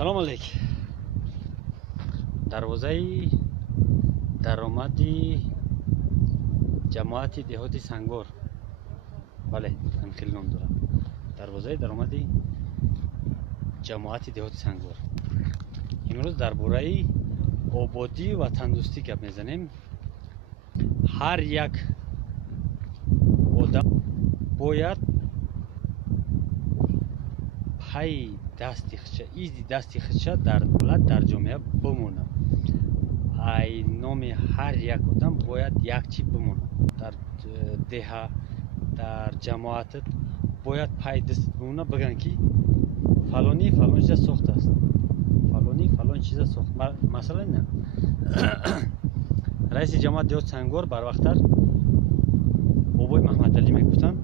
سلام علیک. دروازه درآمدی جماعت دهات سنگور. بله من خیلی نام دارم. دروازه درآمدی جماعت دهات سنگور. امروز درباره آبادی و تندرستی گپ میزنیم. هر یک آدم باید پای دستی خودش ایزی دستی خودش در دولت در جامعه بمونه. ای نام هر یک آدم باید یک چی بمونه. در ده در جماعت باید پای دست بمونه بگن که فلانی فلان چیز ساخته است، فلانی فلان چیز ساخت. مثلا نه رئیس جماعت دهات سنگور بر وقتر بابای محمد علی میگفتن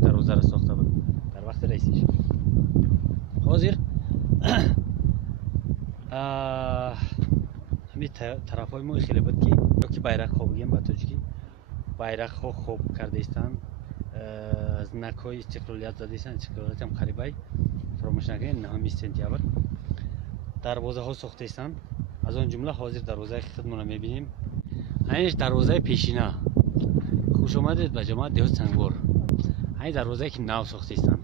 در روزه را ساخته بود در وقت رئیسیش. حاضر همین طرف های ما خیلی بود که bayrak خواب بگیم با تاجیکی bayrak خوب کرده ایستن، از نکای استقلالیت زده ایستن. استقلالیت هم قریبای فراموش نکنید نهم سپتامبر دروازه ها ساخته ایستن. از آن جمله حاضر دروازه خودمون میبینیم. اینش دروازه پیشینه. خوش آمدید به جماعت دهات سنگور. این دروازه که نو ساخته ایستن.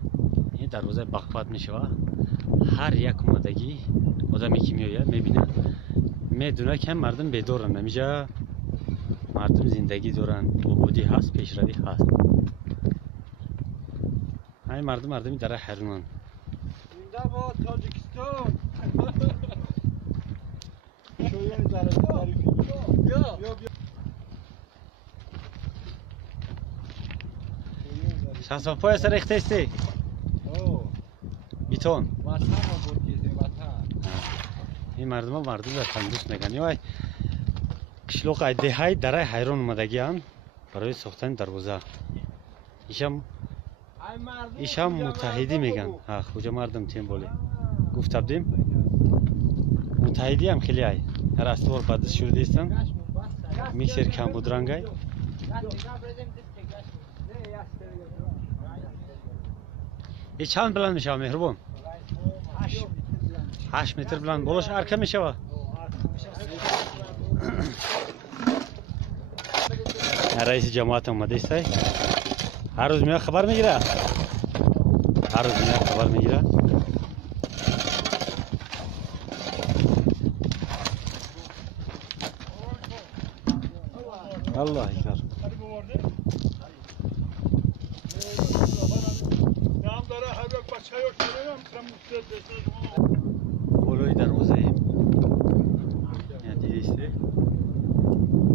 این دروازه بخفت میشوه. هر یک اومدگی آدمی که میآید میبینه میدونه که مردم بیدارن، نمیجا مردم زندگی دارن، آبادی هست، پیشروی هست. این مردمی در حیرانن. زنده باد تاجیکستان. شویان تعریفی. بیا. شانسان پای سر ریخته استی؟ بیتون وطن ها بود گیزیم وطن. این مردم در تندرست میگن. یا کشلوق ایده های در حیران اومدگی هم برای ساختن دروازه. ایشم متحدی میگن. خوجا مردم تیم بولی گفت بودیم متحدی هم خیلی های هر استوار بدست شده ایستن. میکسر کم بود رنگای ای چند بلند میشه مهربان؟ 8 متر بلند. بالاش ارکه میشه. رئیس جماعت اومده است. هر روز میاد خبر میگیره. الله اکبر. بالای دروازه دیدیسته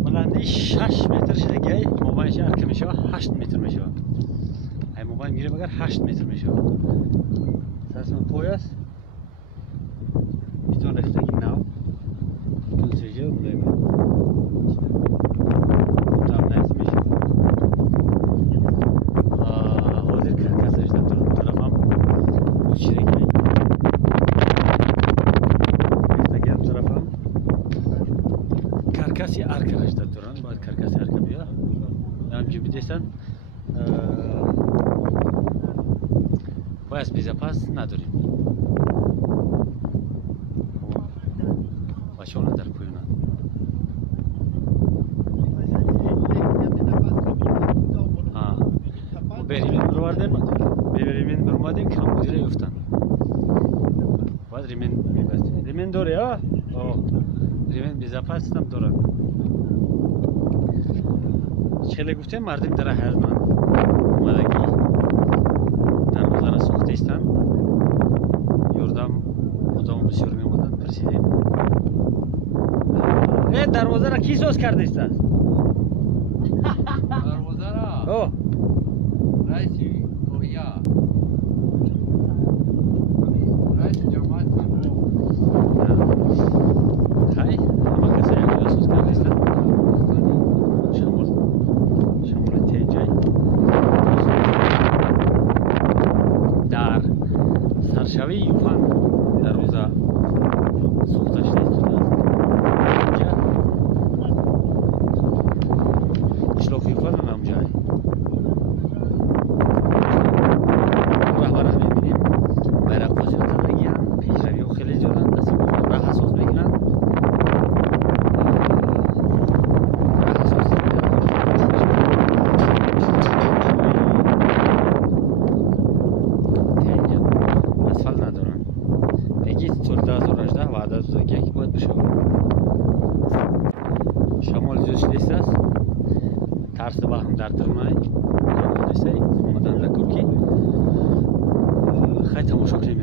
بلندی 6 متر شده گه موبایلش ارکه میشه 8 متر میشه. ای موبایل میگیره مگر 8 متر میشه. اساسا پای است میتونه رفتگی نو کنسیجر بودیم tam نرس میشه. حاضر کرکسش در طرفم بوچیره گی رفتگی هم طرفم کرکسی ارکه رشته دارن. باید کرکسی ارکه بیا همجی بیدیستن. باید بیزه پس نداریم. بچه ها در کویونه بریمین برمادیم که هم مدیره یفتن. باید ریمین میبستیم. ریمین داره ها؟ ریمین بیزه پس هم داره. چهله گفتیم مردم در حیران اومدگی دروازه را ساخته ایستن. یردم آدم بسیار میامدن. پرسیدیم دروازه را کی ساز کرده ایستن؟ دروازه را رئیسی اویا رئیس جماعت خیلی اما کسی یک ساز کرده ایستن. شمال تیجای در سرشوی یوفن دروازه ساخته شده ایستن. قشلاق یوفن هم همجای رهبر هم میبینیم bayrak pozisyonu da giyen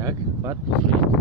یک بعد بفرویید.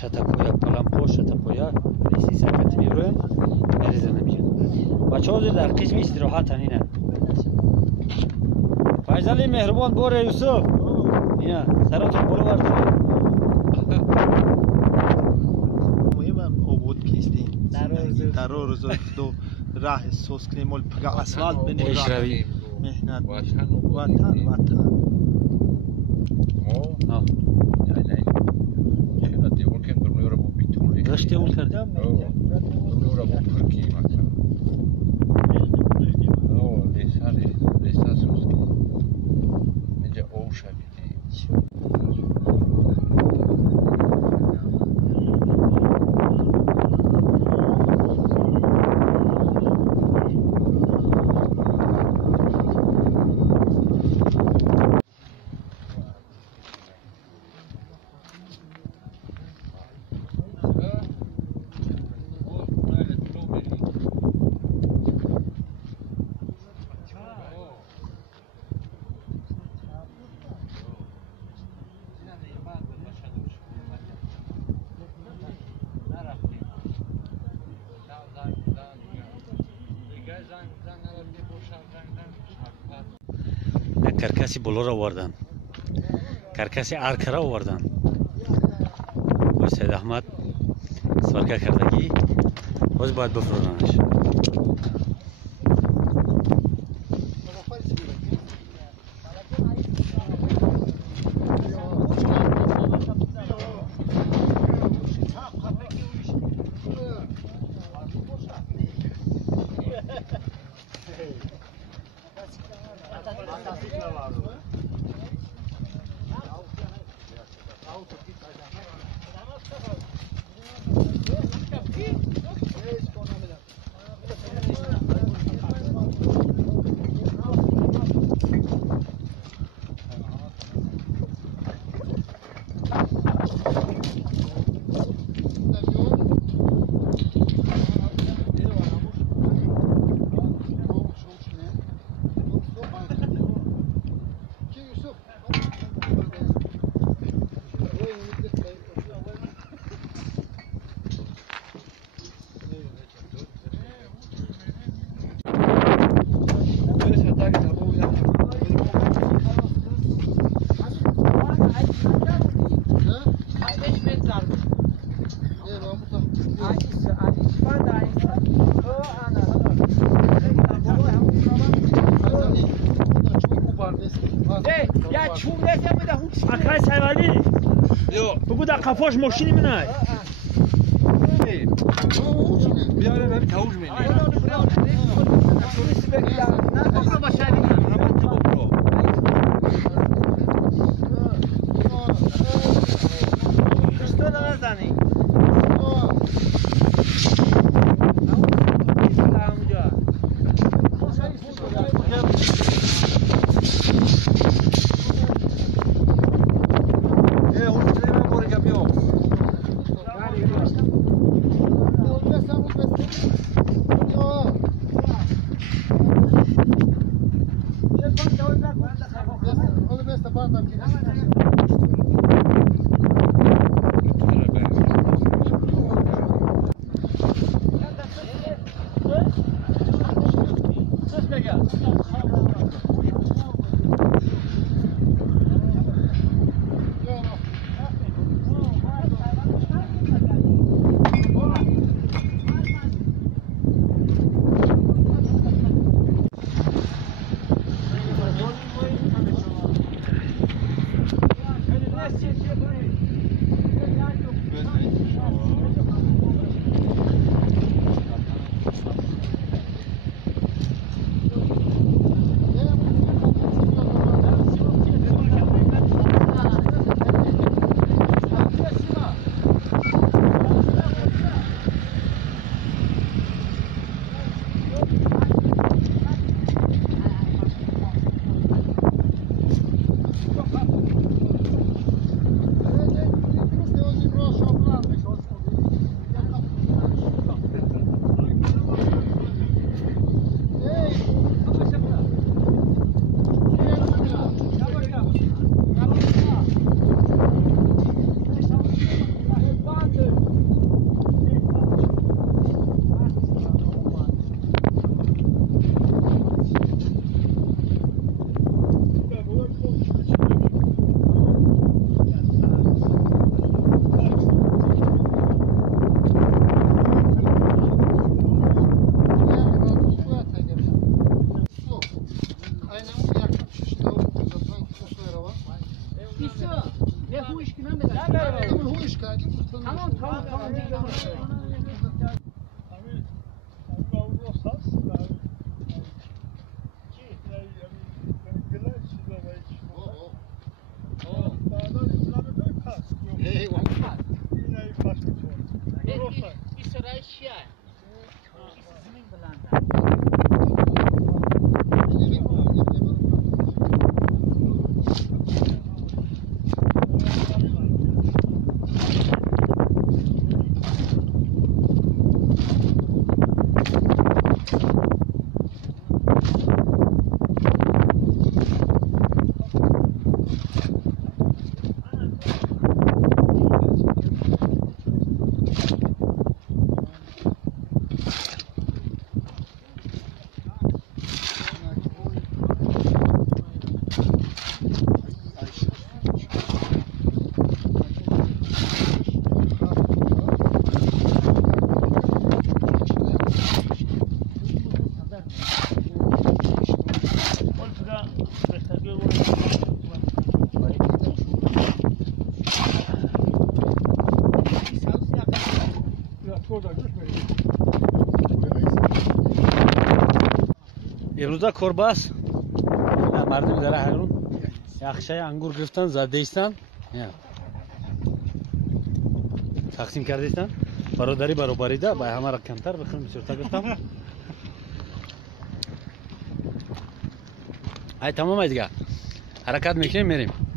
شتاپویا پلمپو شتاپویا ریسی سکت میبرم نریزه نمیشه بچه ها در قسم استراحت هنینه فیضلی مهربان بوره یوسف اینا سراتون برو برداره مهمم عبود پیستیم در روز دو راه سوز کنیم مول پگا اسفالت بینیم اشروی مهنت وطن داشته اول کردم کرکسی بلور آوردن کرکسی ارکر آوردن با سید احمد سوارکه کردگی باز باید بفروننش بگو در قفاش ماشینی منای بیاره نمی توش منی امروزا کورباس مردم در هرون یخشای انگور گرفتن زدیستن تقسیم کردیستن برادری برابری ده با همه را کمتر بخوریم بسیارتا گفتم ای تمام دیگه حرکت میکنیم میریم